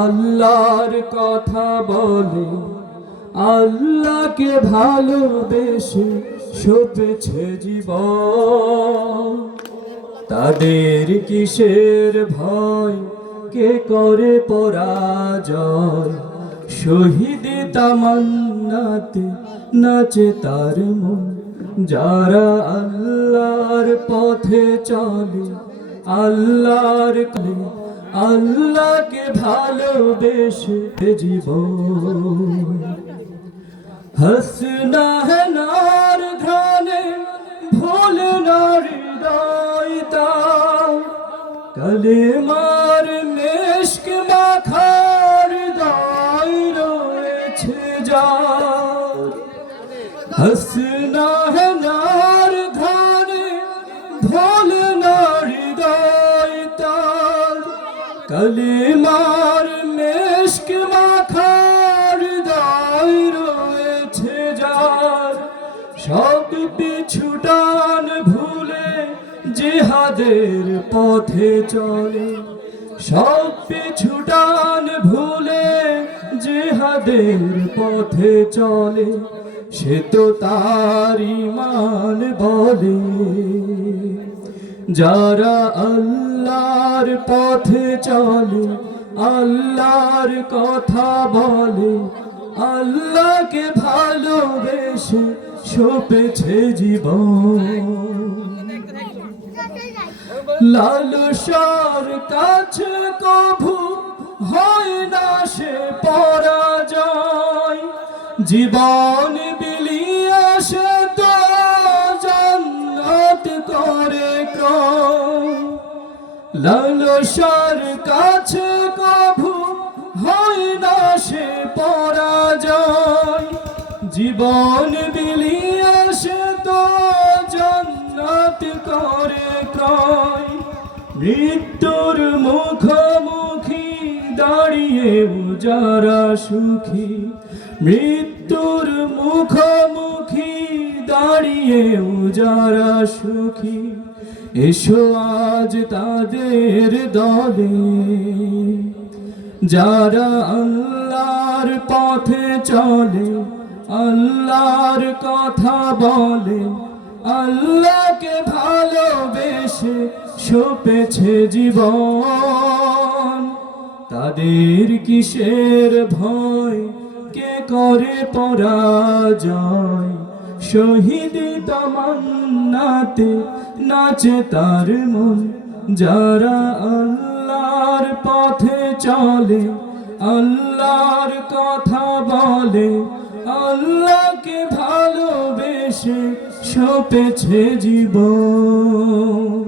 আল্লাহর কথা বলে, আল্লাহকে ভালোবেসে সপেছে জীবন। তাদের কিসের ভয়, কে করে পরাজয়? শহীদ তামান্নাতে নাচে তার মন। যারা আল্লাহর পথে চলে, আল্লাহর আল্লাহকে ভালোবেসে জীবন। হাসনা হেনার ঘ্রাণে ভোলে না হৃদয় তার, কালেমার মেশক মাখার হৃদয় রয়েছে যার। হাসনা হেনার ঘ্রাণে ভোলে না হৃদয় তার, কালেমার মেশক মাখার হৃদয় রয়েছে যার। সব পিছুটান ভুলে জিহাদের পথে চলে, সব পিছুটান ভুলে জিহাদের পথে চলে। সে তো তার ঈমান বলে। যারা আল্লাহর পথে চলে, আল্লাহর কথা বলে, আল্লাহকে ভালোবেসে সপেছে জীবন। লালসার কাছে কভু হয় না সে পরাজয়, জীবন বিলিয়ে সে তো জান্নাত করে ক্রয়। লালসার কাছে কভু হয় না সে পরাজয়, জীবন বিলিয়ে সে তো জান্নাত করে ক্রয়। মৃত্যুর মুখোমুখি দাঁড়িয়ে যারা সুখী, মৃত্যুর মুখোমুখি দাঁড়িয়ে যারা সুখী, এসো আজ তাদের দলে। যারা আল্লাহর পথে চলে, আল্লাহর কথা বলে, আল্লাহকে ভালোবেসে সপেছে জীবন। তাদের কিসের ভয়, কে করে পরাজয়? শহীদ তামান্নাতে নাচে তার মন। যারা আল্লাহর পথে চলে, আল্লাহর কথা বলে, আল্লাহকে ভালোবেসে সপেছে জীবন।